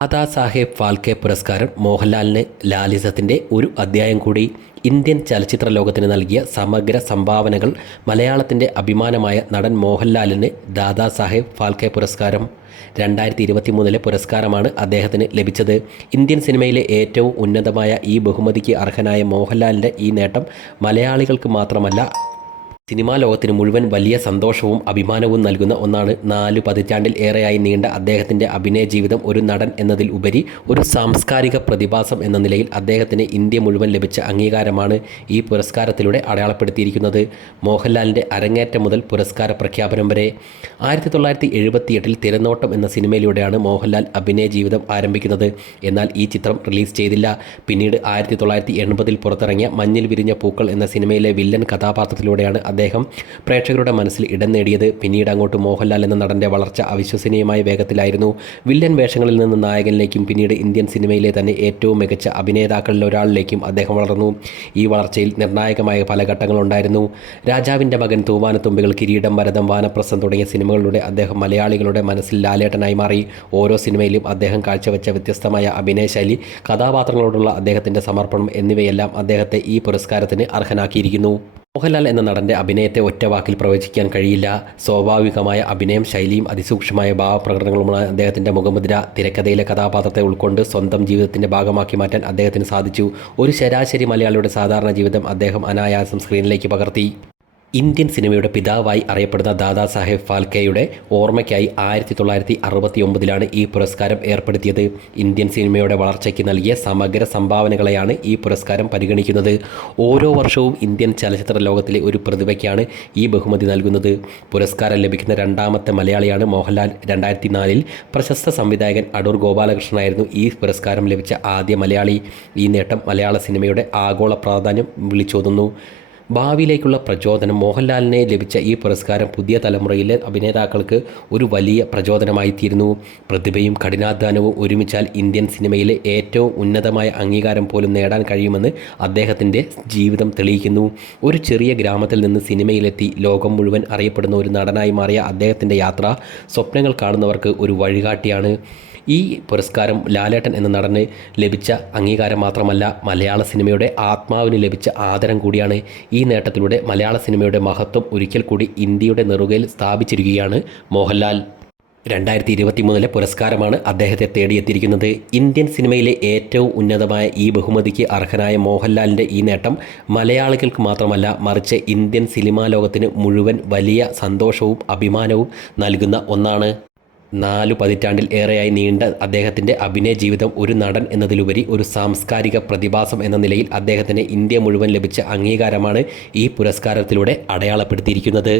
ദാദാസാഹേബ് ഫാൽക്കെ പുരസ്കാരം മോഹൻലാലിന് ലാലിസത്തിൻ്റെ ഒരു അധ്യായം കൂടി. ഇന്ത്യൻ ചലച്ചിത്ര ലോകത്തിന് നൽകിയ സമഗ്ര സംഭാവനകൾ. മലയാളത്തിൻ്റെ അഭിമാനമായ നടൻ മോഹൻലാലിന് ദാദാസാഹേബ് ഫാൽക്കെ പുരസ്കാരം 2023 പുരസ്കാരമാണ് അദ്ദേഹത്തിന് ലഭിച്ചത്. ഇന്ത്യൻ സിനിമയിലെ ഏറ്റവും ഉന്നതമായ ഈ ബഹുമതിക്ക് അർഹനായ മോഹൻലാലിൻ്റെ ഈ നേട്ടം മലയാളികൾക്ക് മാത്രമല്ല, സിനിമാ ലോകത്തിന് മുഴുവൻ വലിയ സന്തോഷവും അഭിമാനവും നൽകുന്ന ഒന്നാണ്. 4 പതിറ്റാണ്ടിൽ ഏറെയായി നീണ്ട അദ്ദേഹത്തിൻ്റെ അഭിനയ ജീവിതം ഒരു നടൻ എന്നതിൽ ഉപരി ഒരു സാംസ്കാരിക പ്രതിഭാസം എന്ന നിലയിൽ അദ്ദേഹത്തിന് ഇന്ത്യ മുഴുവൻ ലഭിച്ച അംഗീകാരമാണ് ഈ പുരസ്കാരത്തിലൂടെ അടയാളപ്പെടുത്തിയിരിക്കുന്നത്. മോഹൻലാലിൻ്റെ അരങ്ങേറ്റം മുതൽ പുരസ്കാര പ്രഖ്യാപനം വരെ. 1978 തിരനോട്ടം എന്ന സിനിമയിലൂടെയാണ് മോഹൻലാൽ അഭിനയ ജീവിതം ആരംഭിക്കുന്നത്. എന്നാൽ ഈ ചിത്രം റിലീസ് ചെയ്തില്ല. പിന്നീട് 1980 പുറത്തിറങ്ങിയ മഞ്ഞിൽ വിരിഞ്ഞ പൂക്കൾ എന്ന സിനിമയിലെ വില്ലൻ കഥാപാത്രത്തിലൂടെയാണ് അദ്ദേഹം പ്രേക്ഷകരുടെ മനസ്സിൽ ഇടം നേടിയത്. പിന്നീട് അങ്ങോട്ട് മോഹൻലാൽ എന്ന നടൻ്റെ വളർച്ച അവിശ്വസനീയമായ വേഗത്തിലായിരുന്നു. വില്ലൻ വേഷങ്ങളിൽ നിന്ന് നായകനിലേക്കും പിന്നീട് ഇന്ത്യൻ സിനിമയിലെ തന്നെ ഏറ്റവും മികച്ച അഭിനേതാക്കളിൽ ഒരാളിലേക്കും അദ്ദേഹം വളർന്നു. ഈ വളർച്ചയിൽ നിർണായകമായ പല ഘട്ടങ്ങളുണ്ടായിരുന്നു. രാജാവിൻ്റെ മകൻ, തൂവാനത്തുമ്പികൾ, കിരീടം, ഭരതം, വാനപ്രസ്ഥം തുടങ്ങിയ സിനിമകളിലൂടെ അദ്ദേഹം മലയാളികളുടെ മനസ്സിൽ ലാലേട്ടനായി മാറി. ഓരോ സിനിമയിലും അദ്ദേഹം കാഴ്ചവെച്ച വ്യത്യസ്തമായ അഭിനയശൈലി, കഥാപാത്രങ്ങളോടുള്ള അദ്ദേഹത്തിൻ്റെ സമർപ്പണം എന്നിവയെല്ലാം അദ്ദേഹത്തെ ഈ പുരസ്കാരത്തിന് അർഹനാക്കിയിരിക്കുന്നു. മോഹൻലാൽ എന്ന നടൻ്റെ അഭിനയത്തെ ഒറ്റ വാക്കിൽ പ്രവചിക്കാൻ കഴിയില്ല. സ്വാഭാവികമായ അഭിനയം ശൈലിയും അതിസൂക്ഷ്മമായ ഭാവപ്രകടനങ്ങളുമാണ് അദ്ദേഹത്തിൻ്റെ മുഖമുദ്ര. തിരക്കഥയിലെ കഥാപാത്രത്തെ ഉൾക്കൊണ്ട് സ്വന്തം ജീവിതത്തിൻ്റെ ഭാഗമാക്കി മാറ്റാൻ അദ്ദേഹത്തിന് സാധിച്ചു. ഒരു ശരാശരി മലയാളിയുടെ സാധാരണ ജീവിതം അദ്ദേഹം അനായാസം സ്ക്രീനിലേക്ക് പകർത്തി. ഇന്ത്യൻ സിനിമയുടെ പിതാവായി അറിയപ്പെടുന്ന ദാദാസാഹേബ് ഫാൽക്കെയുടെ ഓർമ്മയ്ക്കായി 1969 ഈ പുരസ്കാരം ഏർപ്പെടുത്തിയത്. ഇന്ത്യൻ സിനിമയുടെ വളർച്ചയ്ക്ക് നൽകിയ സമഗ്ര സംഭാവനകളെയാണ് ഈ പുരസ്കാരം പരിഗണിക്കുന്നത്. ഓരോ വർഷവും ഇന്ത്യൻ ചലച്ചിത്ര ലോകത്തിലെ ഒരു പ്രതിഭയ്ക്കാണ് ഈ ബഹുമതി നൽകുന്നത്. പുരസ്കാരം ലഭിക്കുന്ന രണ്ടാമത്തെ മലയാളിയാണ് മോഹൻലാൽ. 2004 പ്രശസ്ത സംവിധായകൻ അടൂർ ഗോപാലകൃഷ്ണനായിരുന്നു ഈ പുരസ്കാരം ലഭിച്ച ആദ്യ മലയാളി. ഈ നേട്ടം മലയാള സിനിമയുടെ ആഗോള പ്രാധാന്യം വിളിച്ചോതുന്നു. ഭാവിയിലേക്കുള്ള പ്രചോദനം. മോഹൻലാലിനെ ലഭിച്ച ഈ പുരസ്കാരം പുതിയ തലമുറയിലെ അഭിനേതാക്കൾക്ക് ഒരു വലിയ പ്രചോദനമായിത്തീരുന്നു. പ്രതിഭയും കഠിനാധ്വാനവും ഒരുമിച്ചാൽ ഇന്ത്യൻ സിനിമയിലെ ഏറ്റവും ഉന്നതമായ അംഗീകാരം പോലും നേടാൻ കഴിയുമെന്ന് അദ്ദേഹത്തിൻ്റെ ജീവിതം തെളിയിക്കുന്നു. ഒരു ചെറിയ ഗ്രാമത്തിൽ നിന്ന് സിനിമയിലെത്തി ലോകം മുഴുവൻ അറിയപ്പെടുന്ന ഒരു നടനായി മാറിയ അദ്ദേഹത്തിൻ്റെ യാത്ര സ്വപ്നങ്ങൾ കാണുന്നവർക്ക് ഒരു വഴികാട്ടിയാണ്. ഈ പുരസ്കാരം ലാലേട്ടൻ എന്ന നടന് ലഭിച്ച അംഗീകാരം മാത്രമല്ല, മലയാള സിനിമയുടെ ആത്മാവിന് ലഭിച്ച ആദരം കൂടിയാണ്. ഈ നേട്ടത്തിലൂടെ മലയാള സിനിമയുടെ മഹത്വം ഒരിക്കൽ കൂടി ഇന്ത്യയുടെ നെറുകയിൽ സ്ഥാപിച്ചിരിക്കുകയാണ് മോഹൻലാൽ. 2023 പുരസ്കാരമാണ് അദ്ദേഹത്തെ തേടിയെത്തിയിരിക്കുന്നത്. ഇന്ത്യൻ സിനിമയിലെ ഏറ്റവും ഉന്നതമായ ഈ ബഹുമതിക്ക് അർഹനായ മോഹൻലാലിൻ്റെ ഈ നേട്ടം മലയാളികൾക്ക് മാത്രമല്ല, മറിച്ച് ഇന്ത്യൻ സിനിമാ ലോകത്തിന് മുഴുവൻ വലിയ സന്തോഷവും അഭിമാനവും നൽകുന്ന ഒന്നാണ്. 4 പതിറ്റാണ്ടിൽ ഏറെയായി നീണ്ട അദ്ദേഹത്തിൻ്റെ അഭിനയ ജീവിതം ഒരു നടൻ എന്നതിലുപരി ഒരു സാംസ്കാരിക പ്രതിഭാസം എന്ന നിലയിൽ അദ്ദേഹത്തിന് ഇന്ത്യ മുഴുവൻ ലഭിച്ച അംഗീകാരമാണ് ഈ പുരസ്കാരത്തിലൂടെ അടയാളപ്പെടുത്തിയിരിക്കുന്നത്.